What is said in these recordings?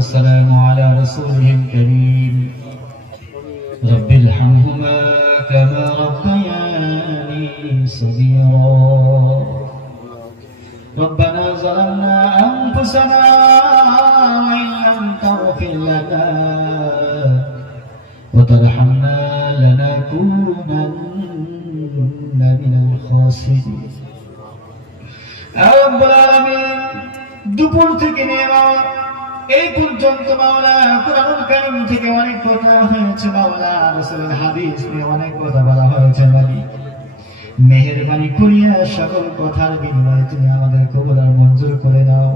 والسلام على رسوله الكريم رب ارحمهما كما ربياني صغيرا ربنا ظلمنا أنفسنا وإن لم تغفر لنا وترحمنا لنكونن من الخاسرين রব্বুল আলামিন দুপুর থেকে নিয়ে মাওলা এই পর্যন্ত থেকে অনেক কথা হয়েছে মাওলা হাদিস অনেক কথা বলা হয়েছে মালিক মেহেরবানি করিয়া সকল কথার বিনিময়ে তুমি আমাদের কবুল মঞ্জুর করে নাও।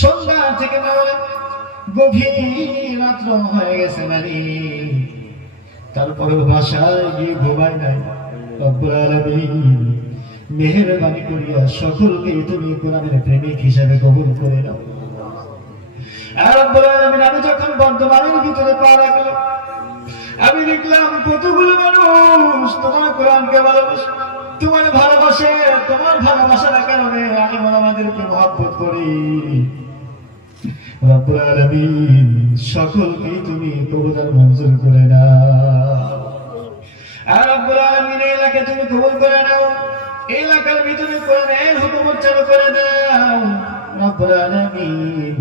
সন্ধ্যা থেকে গভীর হয়ে গেছে মানে তারপরে বাসায় গিয়ে ঘুমাই নাই। মেহেরবানি করিয়া সকলকে তুমি কোরআনের প্রেমিক হিসাবে কবুল করে নাও। আমি যখন বর্তমানের ভিতরে পা রাখলাম, আমি দেখলাম কতগুলো মানুষ তোমার কোরআনকে ভালোবাসে, তোমার ভালোবাসে, তোমার ভালোবাসার কারণে আমি আমাদেরকে মহব্বত করি। সকলকে তুমি কবুতর মঞ্জুর করে নাও। আর এই এলাকা তুমি করে নাও। এলাকার ভিতরে কোরআনের চালু করে দাও। রব্বুল আলামিন,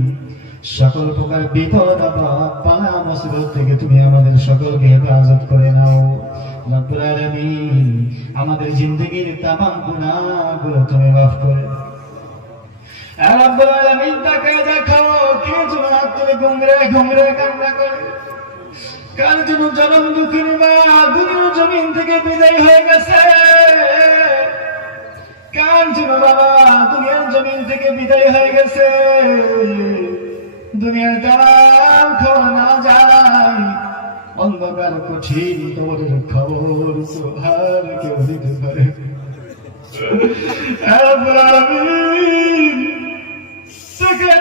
সকল প্রকার বিপদ মুসিবত থেকে তুমি আমাদের সকলকে হেফাজত করে নাও। রব্বুল আলামিন, আমাদের জিন্দগির তামাম গুনাহগুলো তুমি মাফ করে দাও। রব্বুল আলামিন তাকে দেখো কে যেন হাত তুলে ঘুমরে ঘুমরে কান্না করে? কার জন্য জনম দুঃখিনী মা দুনিয়ার জমিন থেকে বিদায় হয়ে গেছে? কার জন্য বাবা দুনিয়ার জমিন থেকে বিদায় হয়ে গেছে? দুনিয়ার দাম খাওয়া না যায় অন্ধকার কঠিন তোমাদের খবর প্রভার কেউ দিতে পারে।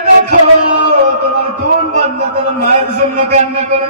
দেখো, তোমার কোন বান্দা তোমার মায়ের জন্য কান্না করে?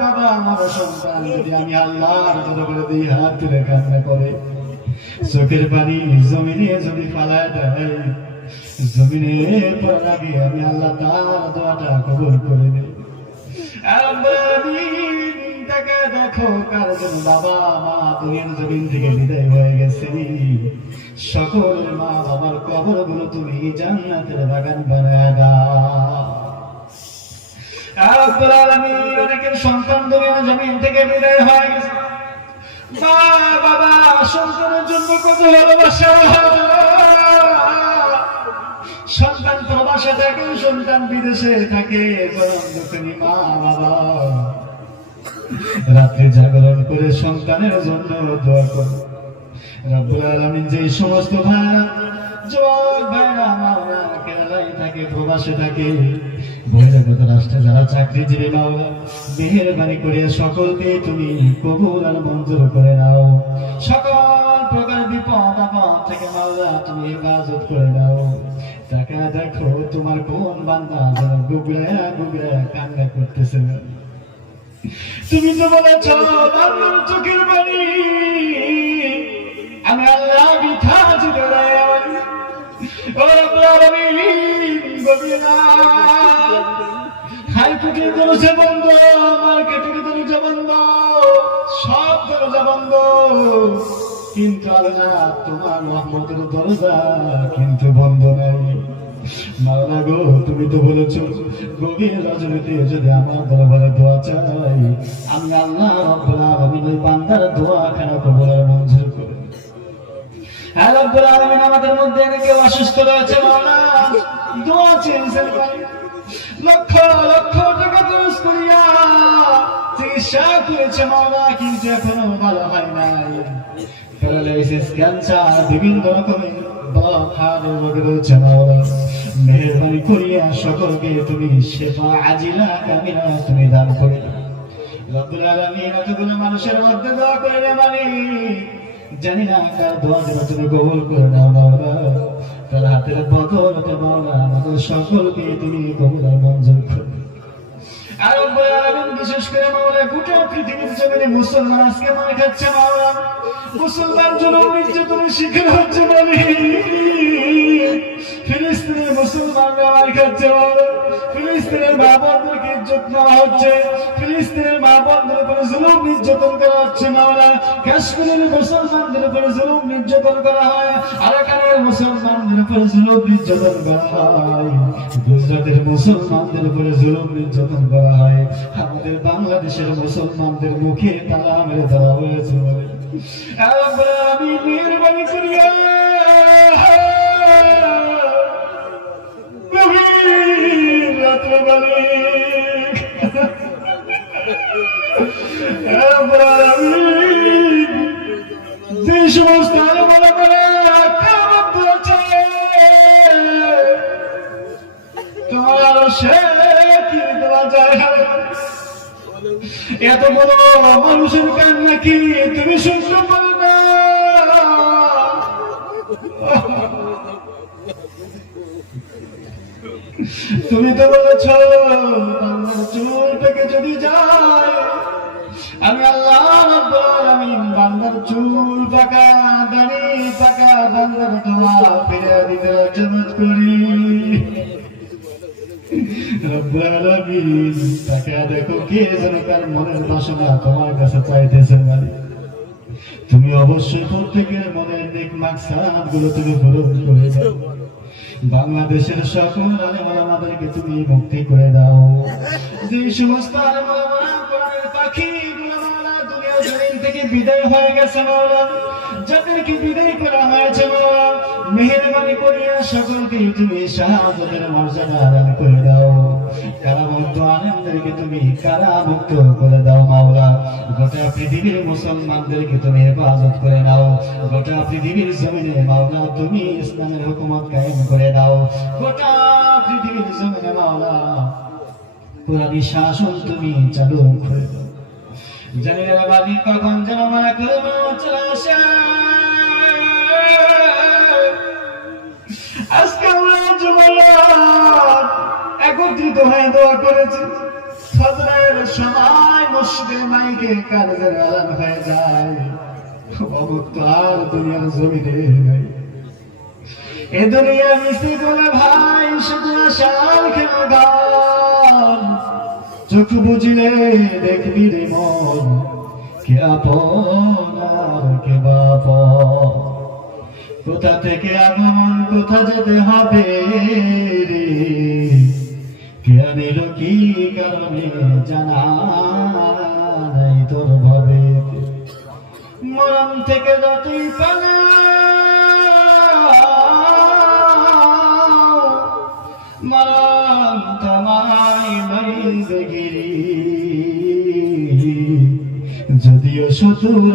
বাবা, আমার সন্তান, যদি আমি আল্লাহর করে দিই হাত তুলে কান্না করে, চোখের পানি জমিনে যদি ফালায় দেয়, জমিনে পড়া লাগে আমি আল্লাহ তার দোয়াটা কবুল করে নেই বাবা, মা দুনিয়ার জমিন থেকে বিদায় হয়ে গেছে। সকল মা বাবার কবরগুলো তুমি জান্নাতের বাগান বানায় দাও। অনেকের সন্তান দুনিয়ার জমিন থেকে বিদায় হয়ে। জাগরণ করে সন্তানের জন্য দোয়া যে সমস্ত ভাইরা যুবক ভাইরা মাওলা কেরালায় থাকে, প্রবাসে থাকে বহিরাগত রাষ্ট্রে যারা চাকরিজীবী মাওলা মেহেরবানি করে সকলকে তুমি কবুল আর মঞ্জুর করে নাও। সকল প্রকার বিপদ আপদ থেকে মাওলা তুমি হেফাজত করে নাও। তাকে দেখো তোমার কোন বান্দা যেন গুগড়ে গুগড়ে কান্না করতেছে। তুমি তো বলেছ চোখের বাড়ি আমি আল্লাহ বিথা জুড়ে ও রব্বুল আলামিন গভীর রাত হাইকোর্টের কোনো সে বন্ধ মার্কেটের বন্ধ। কিন্তু আল্লাহ তোমার রহমতের দরজা কিন্তু বন্ধ নাই। মাওলা গো, তুমি তো বলেছ, গভীর রজনীতে যদি আমার দরবারে দোয়া চাই, আমি আল্লাহ রব্বুল আলামিন বান্দার দোয়া কেন কবুলের মঞ্জুর করে হ্যাঁ রব্বুল আলামিন আমাদের মধ্যে কেউ অসুস্থ রয়েছে মাওলা দোয়া চেয়েছেন ভাই। লক্ষ লক্ষ টাকা খরচ করিয়া চিকিৎসা করেছে মাওলা, কিন্তু এখনও ভালো হয় নাই। প্যারালাইসিস ক্যান্সার, বিভিন্ন রকমের বাখার রোগ রয়েছে মাওলা। মেহরবানি করিয়া সকলকে তুমি সেবা আজিলা কামিলা, তুমি দান করে। রব্বুল আলামিন মানুষের মধ্যে দোয়া করে রে মালিক। জানি না কার দোয়া যেন তুমি কবুল করে নাও মাওলা। তার হাতের বদলতে মাওলা আমাদের সকলকে তুমি কবুল মঞ্জুর করে মুসলমান আজকে মার হচ্ছে মালিক ফিলিস্তিনের মুসলমানরা খাচ্ছে মাওলা ফিলিস্তিনের মা বোনদেরকে ইজ্জত নেওয়া হচ্ছে। ফিলিস্তিনের মা জুলুম নির্যাতন করা হচ্ছে মাওলা কাশ্মীরের মুসলমানদের উপরে জুলুম নির্যাতন করা হয় আরাকানের মুসলমানদের উপরে জুলুম নির্যাতন করা হয়। গুজরাটের মুসলমানদের উপরে জুলুম নির্যাতন করা হয়। আমাদের বাংলাদেশের মুসলমানদের মুখে তালা মেরে দেওয়া হয়েছে আমি মেহরবানি সমস্ত আলমালা করে এত বড় মানুষের কান নাকি তুমি শুনতে পারো না? তুমি তো বলেছ তুমি অবশ্যই প্রত্যেকের মনের নেক মাকসাদ তুমি পূরণ করে দাও। বাংলাদেশের সকল আলেমালামাদেরকে তুমি মুক্তি করে দাও। যে সমস্ত পাখি জমিন থেকে বিদায় হয়ে গেছে যাদেরকে বিদায় করা হয়েছে মেহেরবানি করিয়া সকলকে তুমি শাহাদতের মর্যাদা দান করে দাও। কারাবদ্ধ আলেমদেরকে তুমি কারামুক্ত করে দাও, মাওলা? গোটা পৃথিবীর মুসলমানদেরকে তুমি হেফাজত করে নাও। গোটা পৃথিবীর জমিনে, মাওলা, তুমি ইসলামের হুকুমত কায়েম করে দাও। গোটা পৃথিবীর জমিনে, মাওলা পুরানি শাসন তুমি চালু করে দাও। জানি না কখন যেন মারা করব চলে আসে? একত্রিত হয়ে দোয়া করেছি। সময় আলান হয়ে যায়। দুনিয়ার জমিনে নাই। এ দুনিয়ার মিস্ত্রি বলে ভাই, শুধু আশার খেলা গান চোখ দেখবি রে মন, কে আপন আর কে বাপন। কোথা থেকে আগমন কোথা যেতে হবে রে? আনিল কি কারণে জানা নাই তোর ভাবে? মরণ থেকে যতই যদিও শত্রুর